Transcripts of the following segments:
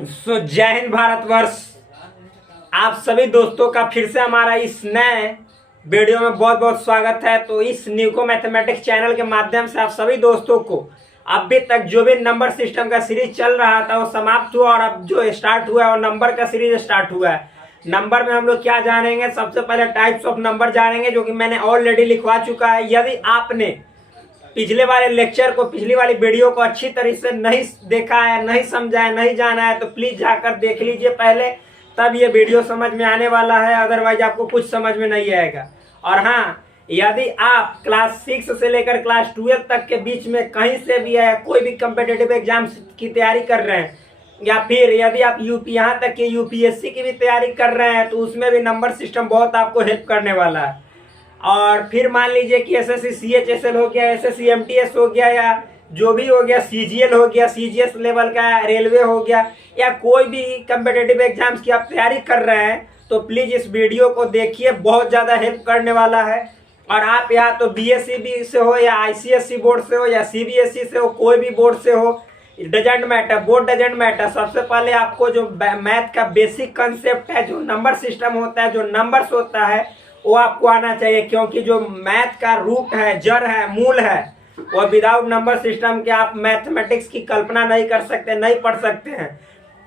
जय हिंद भारतवर्ष। आप सभी दोस्तों का फिर से हमारा इस नए वीडियो में बहुत बहुत स्वागत है। तो इस न्यूको मैथमेटिक्स चैनल के माध्यम से आप सभी दोस्तों को अभी तक जो भी नंबर सिस्टम का सीरीज चल रहा था वो समाप्त हुआ और अब जो स्टार्ट हुआ है वो नंबर का सीरीज स्टार्ट हुआ है। नंबर में हम लोग क्या जानेंगे, सबसे पहले टाइप्स ऑफ नंबर जानेंगे जो कि मैंने ऑलरेडी लिखवा चुका है। यदि आपने पिछले वाले लेक्चर को, पिछली वाली वीडियो को अच्छी तरह से नहीं देखा है, नहीं समझा है, नहीं जाना है तो प्लीज जाकर देख लीजिए पहले, तब ये वीडियो समझ में आने वाला है। अदरवाइज आपको कुछ समझ में नहीं आएगा। और हाँ, यदि आप क्लास 6 से लेकर क्लास 12 तक के बीच में कहीं से भी है, कोई भी कम्पिटिटिव एग्जाम की तैयारी कर रहे हैं, या फिर यदि आप यहाँ तक कि यूपीएससी की भी तैयारी कर रहे हैं तो उसमें भी नंबर सिस्टम बहुत आपको हेल्प करने वाला है। और फिर मान लीजिए कि एसएससी सीएचएसएल हो गया, एसएससी एमटीएस हो गया, या जो भी हो गया, सीजीएल हो गया, सीजीएस लेवल का, रेलवे हो गया, या कोई भी कम्पिटिटिव एग्जाम्स की आप तैयारी कर रहे हैं तो प्लीज इस वीडियो को देखिए, बहुत ज़्यादा हेल्प करने वाला है। और आप या तो बीएससी से हो, या आईसीएसई बोर्ड से हो, या सीबीएसई से हो, कोई भी बोर्ड से हो, doesn't matter, board doesn't matter. सबसे पहले आपको जो मैथ का बेसिक कंसेप्ट है, जो नंबर सिस्टम होता है, जो नंबर्स होता है, वो आपको आना चाहिए। क्योंकि जो मैथ का रूट है, जड़ है, मूल है, वो विदाउट नंबर सिस्टम के आप मैथमेटिक्स की कल्पना नहीं कर सकते, नहीं पढ़ सकते हैं।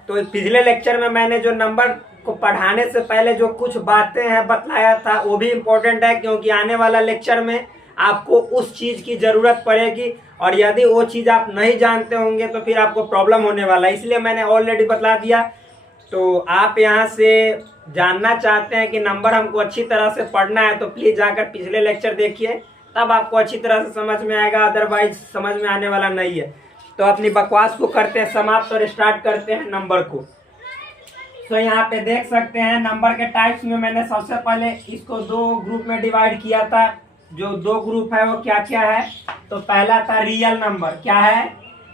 तो पिछले लेक्चर में मैंने जो नंबर को पढ़ाने से पहले जो कुछ बातें हैं बतलाया था वो भी इम्पोर्टेंट है, क्योंकि आने वाला लेक्चर में आपको उस चीज़ की ज़रूरत पड़ेगी और यदि वो चीज़ आप नहीं जानते होंगे तो फिर आपको प्रॉब्लम होने वाला है। इसलिए मैंने ऑलरेडी बतला दिया। तो आप यहाँ से जानना चाहते हैं कि नंबर हमको अच्छी तरह से पढ़ना है तो प्लीज़ जाकर पिछले लेक्चर देखिए, तब आपको अच्छी तरह से समझ में आएगा, अदरवाइज समझ में आने वाला नहीं है। तो अपनी बकवास को करते हैं समाप्त और स्टार्ट करते हैं नंबर को। तो यहाँ पे देख सकते हैं नंबर के टाइप्स में मैंने सबसे पहले इसको दो ग्रुप में डिवाइड किया था। जो दो ग्रुप है वो क्या क्या है, तो पहला था रियल नंबर। क्या है?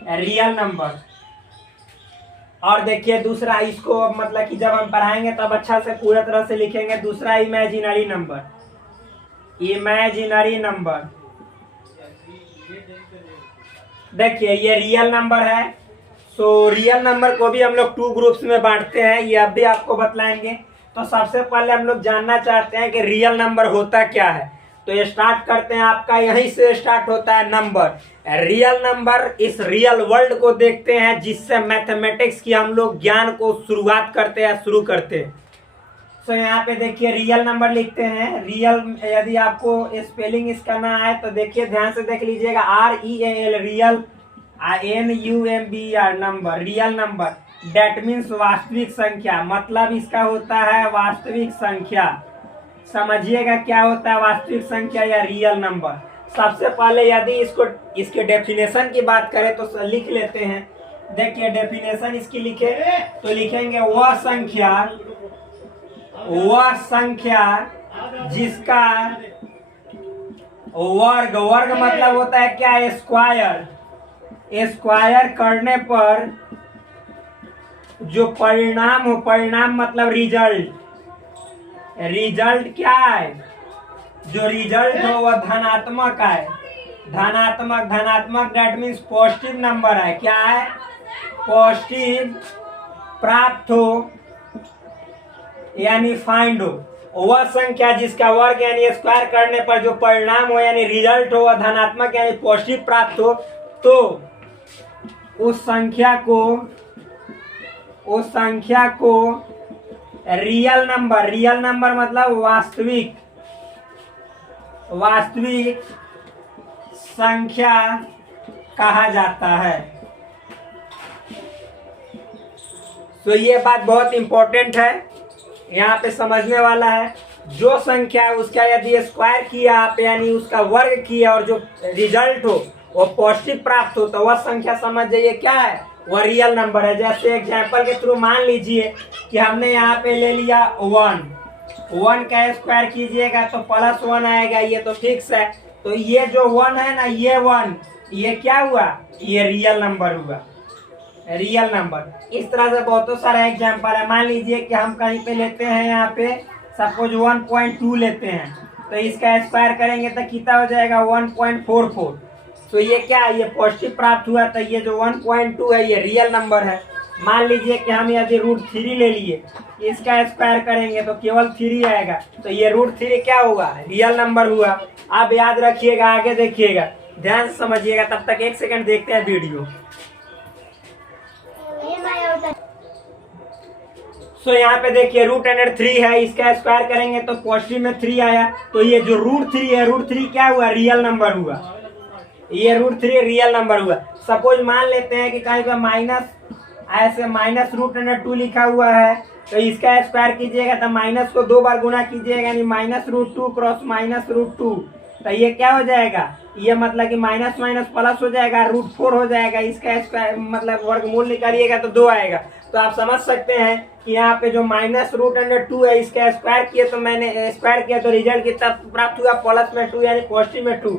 Real number. और देखिए दूसरा, इसको मतलब कि जब हम पढ़ाएंगे तब अच्छा से पूरी तरह से लिखेंगे। दूसरा इमेजिनरी नंबर। इमेजिनरी नंबर, देखिए ये रियल नंबर है। सो रियल नंबर को भी हम लोग 2 ग्रुप्स में बांटते हैं, ये अब भी आपको बतलाएंगे। तो सबसे पहले हम लोग जानना चाहते हैं कि रियल नंबर होता क्या है। तो ये स्टार्ट करते हैं, आपका यहीं से स्टार्ट होता है नंबर। रियल नंबर इस रियल वर्ल्ड को देखते हैं जिससे मैथमेटिक्स की हम लोग ज्ञान को शुरुआत करते हैं, शुरू करते हैं। तो यहाँ पे देखिए रियल नंबर लिखते हैं। रियल, यदि आपको स्पेलिंग इसका ना आए तो देखिए ध्यान से देख लीजिएगा, REAL, real, NUMBER, number, real number. That means वास्तविक संख्या, मतलब इसका होता है वास्तविक संख्या। समझिएगा क्या होता है वास्तविक संख्या या रियल नंबर। सबसे पहले यदि इसके डेफिनेशन की बात करें तो लिख लेते हैं। देखिए डेफिनेशन इसकी लिखे तो लिखेंगे वह संख्या जिसका वर्ग मतलब होता है क्या? स्क्वायर करने पर जो परिणाम हो, परिणाम मतलब रिजल्ट क्या है? जो रिजल्ट हो वह धनात्मक है। धनात्मक डेट मीन्स पॉजिटिव नंबर है। क्या है? पॉजिटिव प्राप्त हो यानी फाइंड हो। वह संख्या जिसका वर्ग यानी स्क्वायर करने पर जो परिणाम हो यानी रिजल्ट हो वह धनात्मक यानी पॉजिटिव प्राप्त हो, तो उस संख्या को रियल नंबर मतलब वास्तविक संख्या कहा जाता है। तो ये बात बहुत इंपॉर्टेंट है, यहाँ पे समझने वाला है। जो संख्या है उसका यदि स्क्वायर किया आप यानी उसका वर्ग किया और जो रिजल्ट हो वो पॉजिटिव प्राप्त हो तो वह संख्या समझ जाइए क्या है? वह रियल नंबर है। जैसे एग्जांपल के थ्रू मान लीजिए कि हमने यहाँ पे ले लिया 1 का स्क्वायर कीजिएगा तो +1 आएगा, ये तो फिक्स है। तो ये जो 1 है ना, ये 1, ये क्या हुआ? ये रियल नंबर हुआ, रियल नंबर। इस तरह से बहुत सारा एग्जांपल है। मान लीजिए कि हम कहीं पे लेते हैं, यहाँ पे सपोज 1.2 लेते हैं तो इसका स्क्वायर करेंगे तो कितना हो जाएगा? 1.44। तो ये क्या है? ये पॉजिटिव प्राप्त हुआ, तो ये जो 1.2 है ये रियल नंबर है। मान लीजिए कि हम यदि √3 ले लिए, इसका स्क्वायर करेंगे तो केवल 3 आएगा, तो ये √3 क्या होगा, रियल नंबर हुआ। आप याद रखिएगा, आगे देखिएगा, ध्यान से समझिएगा। तब तक 1 सेकंड देखते हैं वीडियो। सो यहाँ पे देखिए √3 है, इसका स्क्वायर करेंगे तो पॉजिटिव में 3 आया, तो ये जो √3 है, √3 क्या हुआ, रियल नंबर हुआ। ये √3 रियल नंबर हुआ। सपोज मान लेते हैं कि कहीं पर माइनस, ऐसे -√2 लिखा हुआ है, तो इसका स्क्वायर कीजिएगा तो माइनस को 2 बार गुना कीजिएगा, यानी -√2 क्रॉस -√2, तो ये क्या हो जाएगा, ये मतलब कि माइनस माइनस प्लस हो जाएगा, √4 हो जाएगा। इसका स्क्वायर मतलब वर्गमूल निकालिएगा तो 2 आएगा। तो आप समझ सकते हैं कि यहाँ पे जो -√2 है, इसका स्क्वायर किया तो मैंने स्क्वायर किया तो रिजल्ट कितना प्राप्त हुआ, प्लस में 2 यानी पॉजिटिव में 2।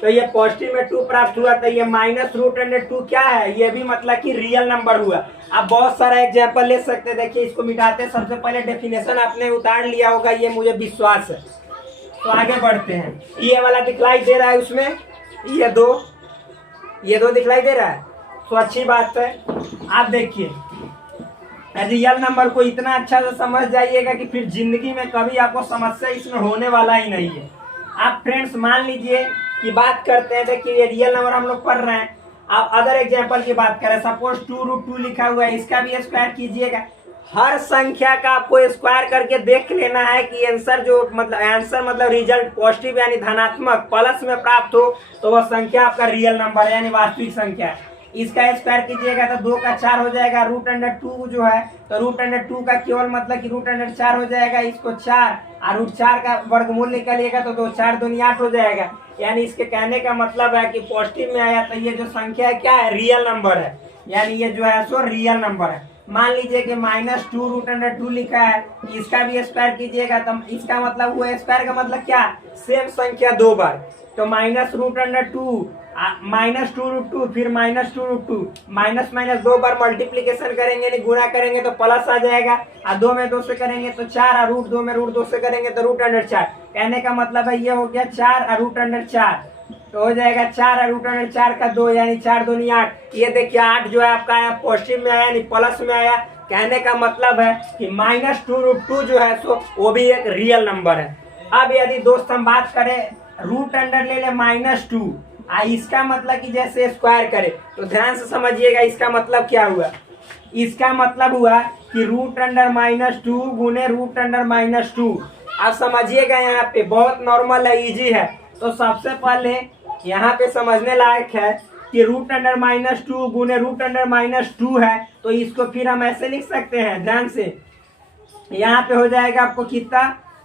तो ये पॉजिटिव में 2 प्राप्त हुआ, तो ये -√2 क्या है, ये भी मतलब कि रियल नंबर हुआ। आप बहुत सारा एग्जाम्पल ले सकते हैं। देखिए इसको मिटाते हैं, सबसे पहले डेफिनेशन आपने उतार लिया होगा, ये मुझे विश्वास है। तो आगे बढ़ते हैं। ये वाला दिखलाई दे रहा है उसमें, ये दो दिखलाई दे रहा है, तो अच्छी बात है। आप देखिए रियल नंबर को इतना अच्छा से समझ जाइएगा कि फिर जिंदगी में कभी आपको समस्या इसमें होने वाला ही नहीं है। आप फ्रेंड्स मान लीजिए कि बात करते हैं, देखिए ये रियल नंबर हम लोग पढ़ रहे हैं। आप अदर एग्जाम्पल की बात करें, सपोज 2√2 लिखा हुआ है, इसका भी स्क्वायर कीजिएगा। हर संख्या का आपको स्क्वायर करके देख लेना है कि आंसर मतलब रिजल्ट पॉजिटिव यानी धनात्मक प्लस में प्राप्त हो, तो वह संख्या आपका रियल नंबर है, यानी वास्तविक संख्या है। इसका स्क्वायर कीजिएगा तो 2 का 4 हो जाएगा, √2 जो है तो √2 का केवल मतलब कि √4 हो जाएगा, इसको 4 और √4 का वर्गमूल निकालिएगा तो 2 4 दूनी 8 हो जाएगा। यानी इसके कहने का मतलब है कि पॉजिटिव में आया तो ये जो संख्या है क्या है, रियल नंबर है, यानी ये जो है सो रियल नंबर है। मान लीजिए कि -2√2 लिखा है, इसका भी स्क्वायर कीजिएगा तो इसका मतलब हुआ, स्क्वायर का मतलब क्या, सेम संख्या 2 बार, तो -√2 -2√2 फिर -2√2 माइनस माइनस 2 बार मल्टीप्लीकेशन करेंगे यानी गुणा करेंगे तो प्लस आ जाएगा, और 2 में 2 से करेंगे तो 4, और √2 में √2 से करेंगे तो √4। कहने का मतलब है ये हो गया 4 और √4, तो हो जाएगा 4 और √4 का 2 यानी 4 दूनी 8। ये देखिए 8 जो है आपका आया पॉजिटिव में आया यानी प्लस में आया। कहने का मतलब है कि -2√2 जो है सो वो भी एक रियल नंबर है। अब यदि दोस्त हम बात करें √अंडर ले ले -2, इसका मतलब कि जैसे स्क्वायर करे, तो ध्यान से समझिएगा इसका मतलब क्या हुआ। इसका मतलब हुआ कि √2 गुने √2। आप समझिएगा, यहाँ पे बहुत नॉर्मल है, इजी है। तो सबसे पहले यहाँ पे समझने लायक है कि √2 गुने √2 है, तो इसको फिर हम ऐसे लिख सकते हैं, ध्यान से। यहाँ पे हो जाएगा आपको कितना,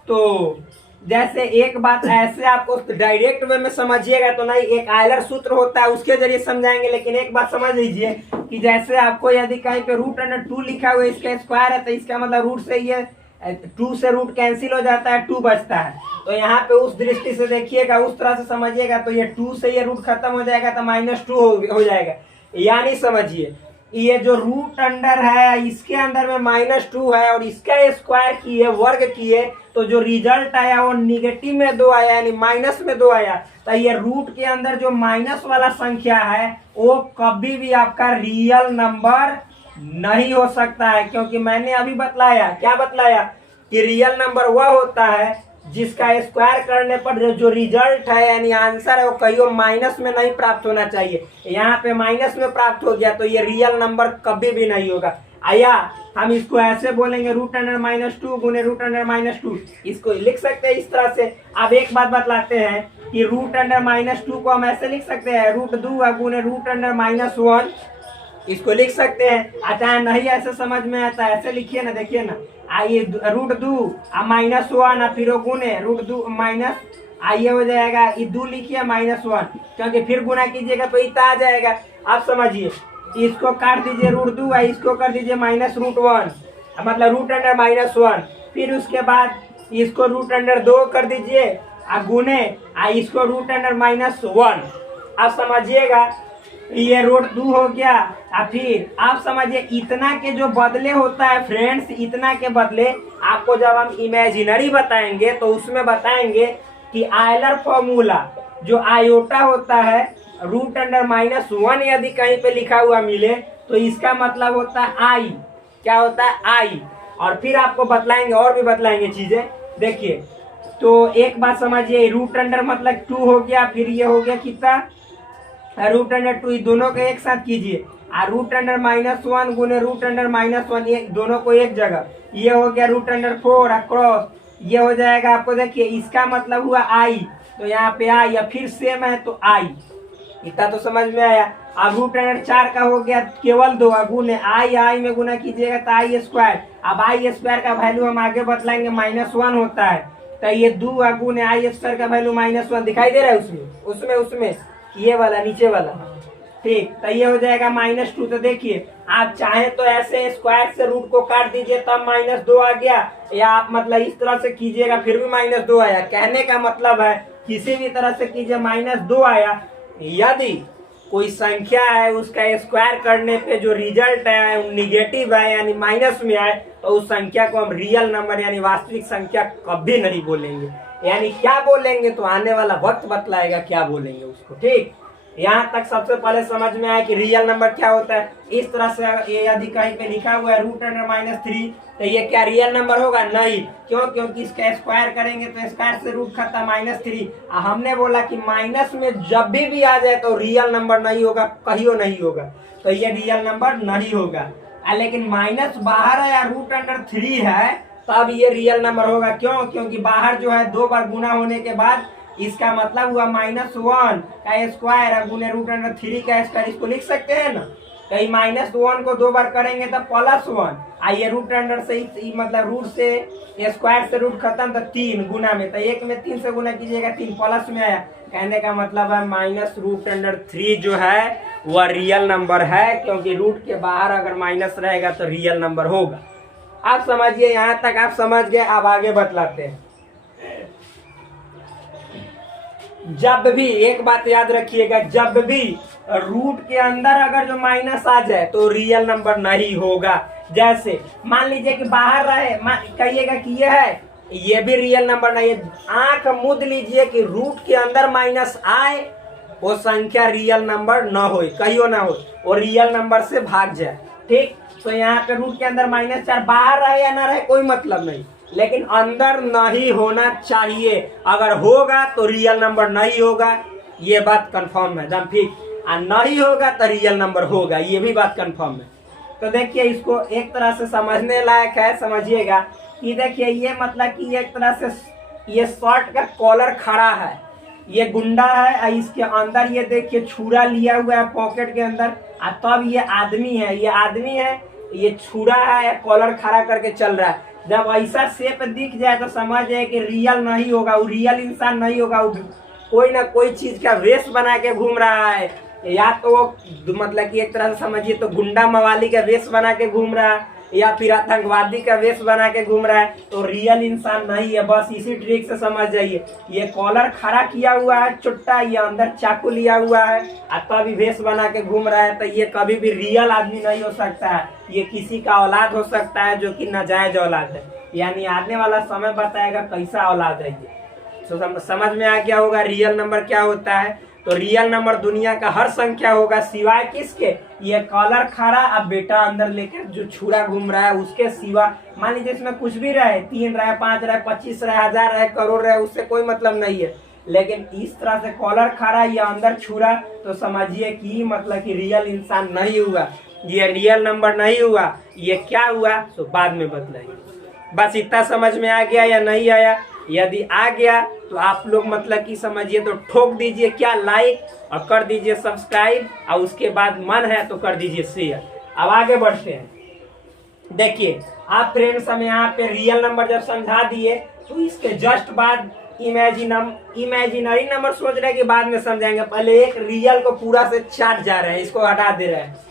तो जैसे एक बात ऐसे आपको डायरेक्ट वे में समझिएगा तो नहीं, एक आयलर सूत्र होता है उसके जरिए समझाएंगे। लेकिन एक बात समझ लीजिए कि जैसे आपको यदि कहीं पे √2 लिखा हुआ है, इसका स्क्वायर है, तो इसका मतलब रूट से ये 2 से रूट कैंसिल हो जाता है, 2 बचता है। तो यहाँ पे उस दृष्टि से देखिएगा, उस तरह से समझिएगा, तो ये 2 से ये रूट खत्म हो जाएगा तो -2 हो जाएगा। यानी समझिए ये जो रूट अंडर है इसके अंदर में -2 है, और इसका स्क्वायर किए, वर्ग किए, तो जो रिजल्ट आया वो निगेटिव में 2 आया, यानी माइनस में 2 आया। तो ये रूट के अंदर जो माइनस वाला संख्या है वो कभी भी आपका रियल नंबर नहीं हो सकता है, क्योंकि मैंने अभी बतलाया, क्या बतलाया, कि रियल नंबर वह होता है जिसका स्क्वायर करने पर जो रिजल्ट है यानी आंसर है वो कहीं माइनस में नहीं प्राप्त होना चाहिए। यहाँ पे माइनस में प्राप्त हो गया तो ये रियल नंबर कभी भी नहीं होगा। आया हम इसको ऐसे बोलेंगे √2 गुने √2, इसको लिख सकते हैं इस तरह से। अब एक बात बतलाते हैं कि √2 को हम ऐसे लिख सकते हैं, √2 गुने √1, इसको लिख सकते हैं। अच्छा नहीं ऐसे समझ में आता है, ऐसे लिखिए ना, देखिए ना, आइए √2 -1 फिर गुने √2 माइनस, आइए हो जाएगा ये 2 लिखिए -1, क्योंकि फिर गुना कीजिएगा तो इतना आ जाएगा। आप समझिए, इसको काट दीजिए √2 इसको कर दीजिए -√1, मतलब √1, फिर उसके बाद इसको √2 कर दीजिए गुने इसको √1। आप समझिएगा ये √2 हो गया। फिर आप समझिए इतना के जो बदले होता है फ्रेंड्स, इतना के बदले आपको जब हम इमेजिनरी बताएंगे तो उसमें बताएंगे कि आयलर फॉर्मूला जो आयोटा होता है रूट अंडर -1 यदि कहीं पे लिखा हुआ मिले तो इसका मतलब होता है आई। क्या होता है? आई। और फिर आपको बतलाएंगे, और भी बतलाएंगे चीजें। देखिए, तो एक बात समझिए, रूट अंडर मतलब 2 हो गया, फिर ये हो गया कितना, रूट अंडर 2, दोनों को एक साथ कीजिए। रूट अंडर -1 गुने रूट अंडर -1, ये दोनों को एक जगह, ये हो गया रूट अंडर 4 अक्रॉस, ये हो जाएगा आपको। देखिए इसका मतलब हुआ आई, तो यहाँ पे आई, या फिर सेम है तो आई। इतना तो समझ में आया। अब रूट अंडर 4 का हो गया केवल 2 गुने आई में गुना कीजिएगा तो आई स्क्वायर। अब आई स्क्वायर का वैल्यू हम आगे बतलाएंगे -1 होता है, तो ये 2 गुने आई स्क्वायर का वैल्यू -1 दिखाई दे रहा है उसमें ये वाला नीचे वाला, ठीक। तो ये हो जाएगा -2। तो देखिए आप चाहे तो ऐसे स्क्वायर से रूट को काट दीजिए तब -2 आ गया, या आप मतलब इस तरह से कीजिएगा फिर भी -2 आया। कहने का मतलब है किसी भी तरह से कीजिए -2 आया। यदि कोई संख्या है उसका स्क्वायर करने पे जो रिजल्ट है निगेटिव है यानी माइनस में आए, तो उस संख्या को हम रियल नंबर यानी वास्तविक संख्या कभी नहीं बोलेंगे। यानी क्या बोलेंगे तो आने वाला वक्त बतलाएगा क्या बोलेंगे उसको, ठीक। यहाँ तक सबसे पहले समझ में आया कि रियल नंबर क्या होता है। इस तरह से ये यदि कहीं पे लिखा हुआ है रूट अंडर -3, तो ये क्या रियल नंबर होगा? नहीं। क्यों? क्योंकि इसका स्क्वायर करेंगे तो स्क्वायर से रूट खाता -3। हमने बोला कि माइनस में जब भी आ जाए तो रियल नंबर नहीं होगा, कहियो नहीं होगा, तो ये रियल नंबर नहीं होगा। लेकिन माइनस बाहर है या रूट अंडर 3 है तब ये रियल नंबर होगा। क्यों? क्योंकि बाहर जो है 2 बार गुना होने के बाद इसका मतलब हुआ -1 का स्क्वायर गुने रूट अंडर 3 का स्क्वायर, इसको लिख सकते हैं ना। कहीं -1 को 2 बार करेंगे तो +1, आइए रूट अंडर से मतलब रूट से स्क्वायर से रूट खत्म तो 3 गुना में, तो 1 में 3 से गुना कीजिएगा 3 प्लस में आया। कहने का मतलब है -√3 जो है वह रियल नंबर है, क्योंकि रूट के बाहर अगर माइनस रहेगा तो रियल नंबर होगा। आप समझिए, यहाँ तक आप समझ गए। अब आगे बतलाते हैं। जब भी एक बात याद रखिएगा, जब भी रूट के अंदर अगर जो माइनस आ जाए तो रियल नंबर नहीं होगा। जैसे मान लीजिए कि बाहर रहे, कहिएगा कि ये है, ये भी रियल नंबर नहीं है। आंख मूंद लीजिए कि रूट के अंदर माइनस आए, वो संख्या रियल नंबर न हो, कहियो ना हो, वो रियल नंबर से भाग जाए, ठीक। तो यहाँ पे रूट के अंदर -4 बाहर रहे या ना रहे कोई मतलब नहीं, लेकिन अंदर नहीं होना चाहिए। अगर होगा तो रियल नंबर नहीं होगा, ये बात कंफर्म है एकदम, ठीक। और नहीं होगा तो रियल नंबर होगा, ये भी बात कंफर्म है। तो देखिए इसको एक तरह से समझने लायक है, समझिएगा कि देखिए ये मतलब कि एक तरह से ये शर्ट का कॉलर खड़ा है, ये गुंडा है, और इसके अंदर ये देखिए छुरा लिया हुआ है पॉकेट के अंदर, और तब ये आदमी है, ये छुरा है, कॉलर खड़ा करके चल रहा है। जब ऐसा शेप दिख जाए तो समझ जाए कि रियल नहीं होगा, वो रियल इंसान नहीं होगा, वो कोई ना कोई चीज का वेश बना के घूम रहा है, या तो वो मतलब कि एक तरह से समझिए तो गुंडा मवाली का वेश बना के घूम रहा है, या फिर आतंकवादी का वेश बना के घूम रहा है, तो रियल इंसान नहीं है। बस इसी ट्रिक से समझ जाइए। ये कॉलर खड़ा किया हुआ है चुट्टा, ये अंदर चाकू लिया हुआ है, तभी वेश बना के घूम रहा है, तो ये कभी भी रियल आदमी नहीं हो सकता है। ये किसी का औलाद हो सकता है जो कि नाजायज औलाद है, यानी आने वाला समय बताएगा कैसा औलाद है ये। तो समझ में आ गया होगा रियल नंबर क्या होता है। तो रियल नंबर दुनिया का हर संख्या होगा सिवाय किसके, ये कॉलर खड़ा, अब बेटा अंदर लेकर जो छुरा घूम रहा है उसके सिवा। मान लीजिए इसमें कुछ भी रहे, 3 रहे, 5 रहे, 25 रहे, 1000 रहे, करोड़ रहे, उससे कोई मतलब नहीं है। लेकिन इस तरह से कॉलर खड़ा या अंदर छुरा, तो समझिए कि मतलब कि रियल इंसान नहीं हुआ, ये रियल नंबर नहीं हुआ। ये क्या हुआ तो बाद में बतलाइए। बस इतना समझ में आ गया या नहीं आया? यदि आ गया तो आप लोग मतलब कि समझिए तो ठोक दीजिए क्या लाइक, और कर दीजिए सब्सक्राइब, और उसके बाद मन है तो कर दीजिए शेयर। अब आगे बढ़ते हैं। देखिए आप फ्रेंड्स, हम यहाँ पे रियल नंबर जब समझा दिए तो इसके जस्ट बाद इमेजिनरी नंबर सोच रहे हैं कि बाद में समझाएंगे, पहले एक रियल को पूरा से चाट जा रहे हैं, इसको हटा दे रहे हैं।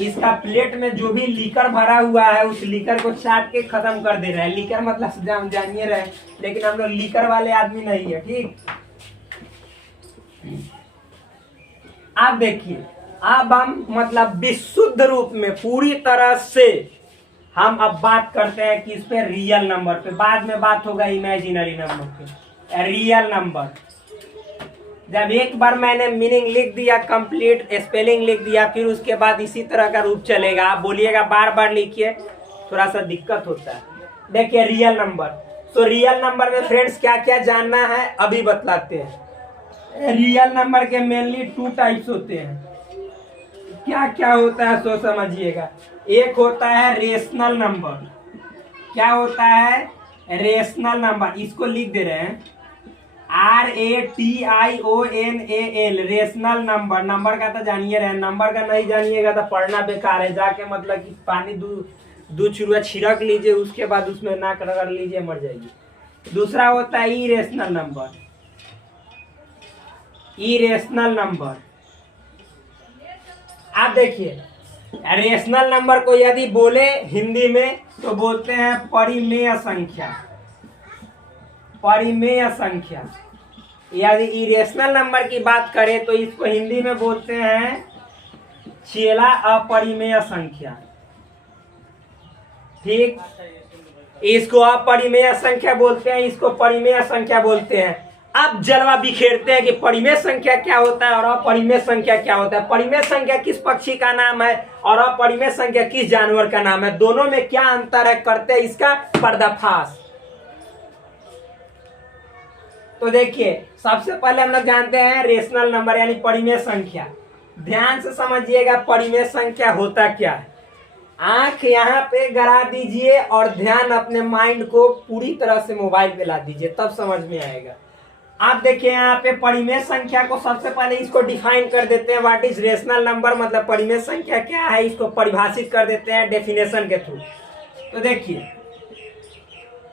इसका प्लेट में जो भी लीकर भरा हुआ है उस लीकर को चाट के खत्म कर दे रहे हैं। लीकर मतलब जानिए रहे, लेकिन हम लोग लीकर वाले आदमी नहीं है, ठीक। आप देखिए, अब हम मतलब विशुद्ध रूप में पूरी तरह से हम अब बात करते हैं किस पे, रियल नंबर पे। बाद में बात होगा इमेजिनरी नंबर पे। रियल नंबर जब एक बार मैंने मीनिंग लिख दिया, कंप्लीट स्पेलिंग लिख दिया, फिर उसके बाद इसी तरह का रूप चलेगा। आप बोलिएगा बार बार लिखिए, थोड़ा सा दिक्कत होता है। देखिए रियल नंबर, तो रियल नंबर में फ्रेंड्स क्या क्या जानना है अभी बतलाते हैं। रियल नंबर के मेनली 2 टाइप्स होते हैं। क्या क्या होता है सो समझिएगा। एक होता है रेशनल नंबर। क्या होता है? Rational number. इसको लिख दे रहे हैं RATIONAL, रेशनल नंबर। नंबर का तो जानिए रहे, नंबर का नहीं जानिएगा तो पढ़ना बेकार है। जाके मतलब कि पानी दूध चुरुआ छिड़क लीजिए, उसके बाद उसमें नाक रगड़ लीजिए, मर जाइए। दूसरा होता है इरेशनल नंबर। इरेशनल नंबर, आप देखिए रेशनल नंबर को यदि बोले हिंदी में तो बोलते हैं परिमेय संख्या। परिमेय संख्या। यदि इरेशनल नंबर की बात करें तो इसको हिंदी में बोलते हैं चेला अपरिमेय संख्या। ठीक, इसको अपरिमेय संख्या बोलते हैं, इसको परिमेय संख्या बोलते हैं। अब जलवा बिखेरते हैं कि परिमेय संख्या क्या होता है और अपरिमेय संख्या क्या होता है। परिमेय संख्या किस पक्षी का नाम है और अपरिमेय संख्या किस जानवर का नाम है, दोनों में क्या अंतर है, करते हैं इसका पर्दाफाश। तो देखिए सबसे पहले हम लोग जानते हैं रेशनल नंबर यानी परिमेय संख्या। ध्यान से समझिएगा परिमेय संख्या होता क्या है। आंख यहाँ पे गड़ा दीजिए और ध्यान अपने माइंड को पूरी तरह से मोबाइल पे ला दीजिए, तब समझ में आएगा। आप देखिए यहाँ पे परिमेय संख्या को सबसे पहले इसको डिफाइन कर देते हैं। व्हाट इज रेशनल नंबर, मतलब परिमेय संख्या क्या है, इसको परिभाषित कर देते हैं डेफिनेशन के थ्रू। तो देखिए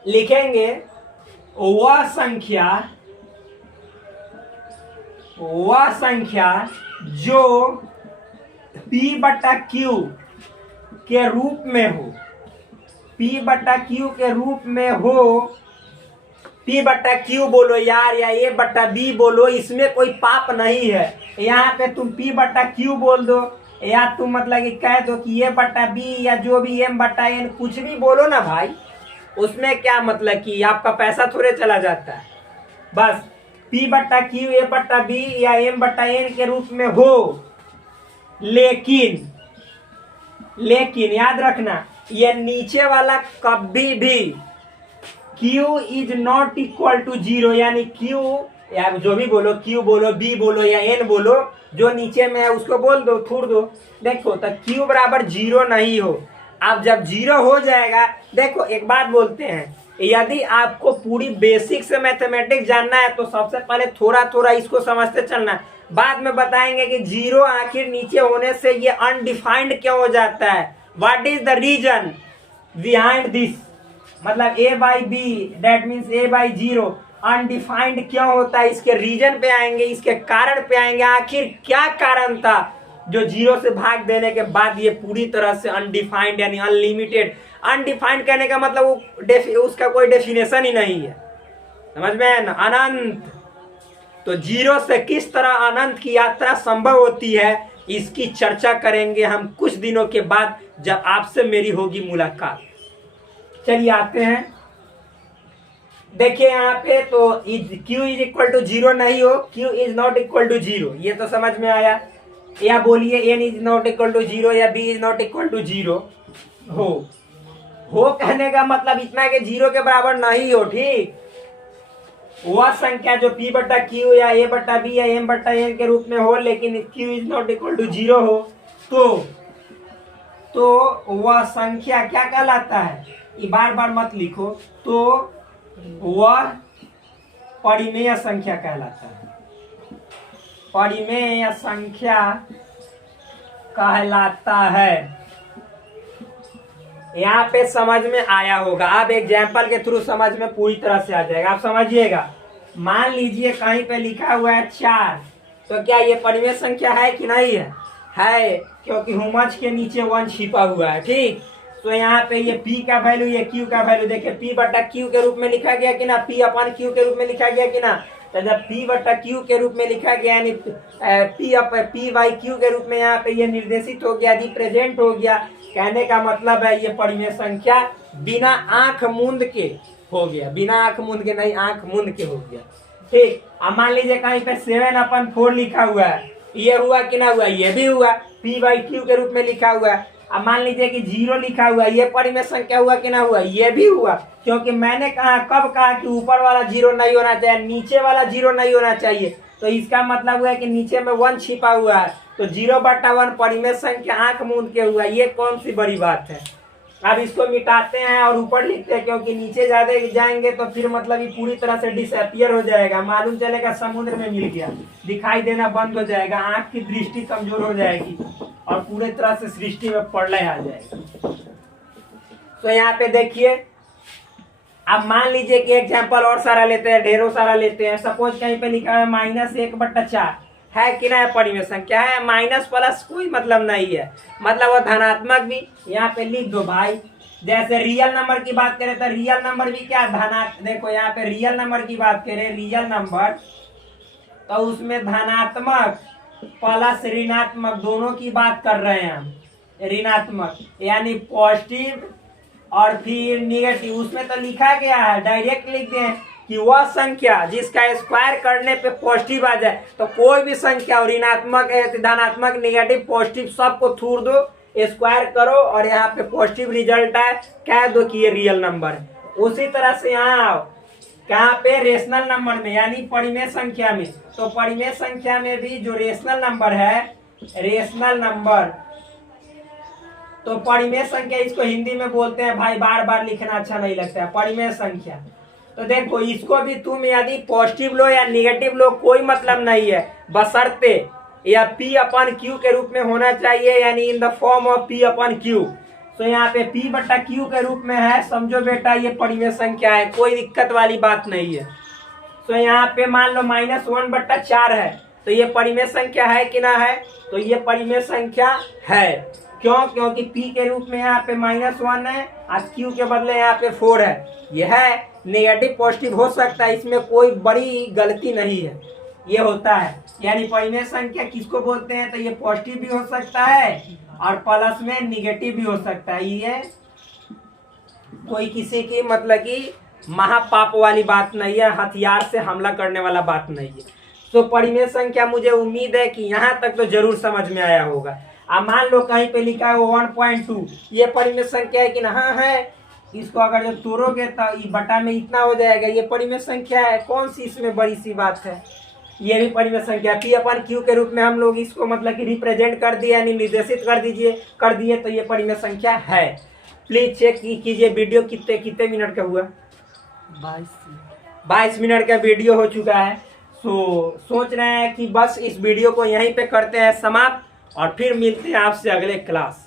लिखेंगे वह संख्या जो P/Q के रूप में हो, P/Q के रूप में हो। P/Q बोलो यार या A/B बोलो, इसमें कोई पाप नहीं है। यहाँ पे तुम P/Q बोल दो या तुम मतलब कि कह दो कि A/B या जो भी M/N कुछ भी बोलो ना भाई, उसमें क्या मतलब कि आपका पैसा थोड़े चला जाता है। बस P/Q A/B या M/N के रूप में हो। लेकिन याद रखना ये नीचे वाला कभी भी Q is not equal to 0, यानी Q या जो भी बोलो, Q बोलो, B बोलो या N बोलो, जो नीचे में है उसको बोल दो, थूर दो। देखो तो Q बराबर 0 नहीं हो। अब जब 0 हो जाएगा, देखो एक बात बोलते हैं, यदि आपको पूरी बेसिक से मैथमेटिक्स जानना है तो सबसे पहले थोड़ा थोड़ा इसको समझते चलना। बाद में बताएंगे कि 0 आखिर नीचे होने से ये अनडिफाइंड क्यों हो जाता है, what is the reason behind this. मतलब A/B that means A/0 undefined क्यों होता है, इसके रीजन पे आएंगे, इसके कारण पे आएंगे। आखिर क्या कारण था जो 0 से भाग देने के बाद ये पूरी तरह से अनडिफाइंड यानी अनलिमिटेड। अनडिफाइंड कहने का मतलब उसका कोई डेफिनेशन ही नहीं है, समझ में है ना, अनंत। तो 0 से किस तरह अनंत की यात्रा संभव होती है, इसकी चर्चा करेंगे हम कुछ दिनों के बाद जब आपसे मेरी होगी मुलाकात। चलिए आते हैं, देखिए यहाँ पे तो Q इज इक्वल टू 0 नहीं हो, Q is not equal to 0, ये तो समझ में आया। या बोलिए N is not equal to 0 या B is not equal to 0 हो कहने का मतलब इतना कि 0 के बराबर नहीं हो। ठीक, वह संख्या जो P/Q या A/B या M/N के रूप में हो लेकिन Q is not equal to 0 हो, तो वह संख्या क्या कहलाता है, ये बार बार मत लिखो, तो वह परिमेय संख्या कहलाता है। परिमेय संख्या कहलाता है। यहाँ पे समझ में आया होगा, अब एग्जाम्पल के थ्रू समझ में पूरी तरह से आ जाएगा। आप समझिएगा, मान लीजिए कहीं पे लिखा हुआ है 4, तो क्या ये परिमेय संख्या है कि नहीं है? है, क्योंकि हुमच के नीचे 1 छिपा हुआ है। ठीक, तो यहाँ पे ये P का वैल्यू, ये Q का वैल्यू देखिए P/Q के रूप में लिखा गया कि ना, P/Q के रूप में लिखा गया कि ना। तो जब P/Q के रूप में लिखा गया यानी P/Q के रूप में यहाँ पे ये निर्देशित हो गया, रिप्रेजेंट हो गया। कहने का मतलब है ये परिमेय संख्या बिना आंख मूंद के हो गया, बिना आंख मूंद के नहीं, आंख मूंद के हो गया। ठीक। अब मान लीजिए कहीं पे 7/4 लिखा हुआ है, ये हुआ कि ना हुआ, ये भी हुआ, p/q के रूप में लिखा हुआ है। अब मान लीजिए कि 0 लिखा हुआ है, ये परिमेय संख्या हुआ कि ना हुआ, ये भी हुआ, क्योंकि मैंने कहा कब कहा कि ऊपर वाला 0 नहीं होना चाहिए, नीचे वाला 0 नहीं होना चाहिए। तो इसका मतलब हुआ है कि नीचे में 1 छिपा हुआ है, तो 0/1 परिमेय संख्या आंख मूंद के हुआ। ये कौन सी बड़ी बात है। अब इसको मिटाते हैं और ऊपर लिखते हैं, क्योंकि नीचे ज्यादा जाएंगे तो फिर मतलब ये पूरी तरह से डिसअपियर हो जाएगा, मालूम चलेगा समुद्र में मिल गया, दिखाई देना बंद हो जाएगा, आंख की दृष्टि कमजोर हो जाएगी और पूरे तरह से सृष्टि में प्रलय आ जाएगा। तो यहाँ पे देखिए, अब मान लीजिए कि एग्जाम्पल और सारा लेते हैं, ढेरों सारा लेते हैं। सपोज कहीं पे लिखा है -1/4 है कि ना, परिमेय संख्या है, माइनस प्लस कोई मतलब नहीं है, मतलब वो धनात्मक भी यहाँ पे लिख दो भाई। जैसे रियल नंबर की बात करें तो रियल नंबर भी क्या धनात्मक, देखो यहाँ पे रियल नंबर की बात करें, रियल नंबर तो उसमें धनात्मक प्लस ऋणात्मक दोनों की बात कर रहे हैं हम। ऋणात्मक यानी पॉजिटिव और फिर निगेटिव, उसमें तो लिखा गया है, डायरेक्ट लिख दें कि वह संख्या जिसका स्क्वायर करने पे पॉजिटिव आ जाए। तो कोई भी संख्या ऋणात्मक है, धनात्मक, नेगेटिव, पॉजिटिव सबको थूर दो, स्क्वायर करो और यहाँ पे पॉजिटिव रिजल्ट आए, कह दो कि ये रियल नंबर है। उसी तरह से यहाँ आओ, कहाँ पे, रेशनल नंबर में यानी परिमेय संख्या में। तो परिमेय संख्या में भी जो रेशनल नंबर है, रेशनल नंबर, तो परिमेय संख्या इसको हिंदी में बोलते हैं भाई, बार बार लिखना अच्छा नहीं लगता है, परिमेय संख्या। तो देखो इसको भी तुम यदि पॉजिटिव लो या निगेटिव लो कोई मतलब नहीं है, बशर्ते या p/q के रूप में होना चाहिए, यानी in the form of p/q। तो यहाँ पे p/q के रूप में है, समझो बेटा ये परिमेय संख्या है, कोई दिक्कत वाली बात नहीं है। तो यहाँ पे मान लो -1/4 है, तो ये परिमेय संख्या है कि ना है, तो ये परिमेय संख्या है। क्यों, क्योंकि p के रूप में यहाँ पे -1 है और q के बदले यहाँ पे 4 है। यह है नेगेटिव पॉजिटिव हो सकता है, इसमें कोई बड़ी गलती नहीं है, ये होता है। यानी परिमेय संख्या किसको बोलते हैं, तो ये पॉजिटिव भी हो सकता है और प्लस में निगेटिव भी हो सकता है। ये कोई किसी की मतलब कि महापाप वाली बात नहीं है, हथियार से हमला करने वाला बात नहीं है। तो परिमेय संख्या मुझे उम्मीद है कि यहाँ तक तो जरूर समझ में आया होगा। अब मान लो कहीं पे लिखा है 1.2, ये परिमेय संख्या है कि ना, हाँ है। इसको अगर जब तोड़ोगे तो बटा में इतना हो जाएगा, ये परिमेय संख्या है, कौन सी इसमें बड़ी सी बात है। ये भी परिमेय संख्या p/q के रूप में हम लोग इसको मतलब कि रिप्रेजेंट कर दिए, यानी निर्देशित कर दिए, तो ये परिमेय संख्या है। प्लीज चेक कीजिए वीडियो कितने मिनट का हुआ, 22 मिनट का वीडियो हो चुका है। सोच रहे हैं कि बस इस वीडियो को यहीं पे करते हैं समाप्त और फिर मिलते हैं आपसे अगले क्लास।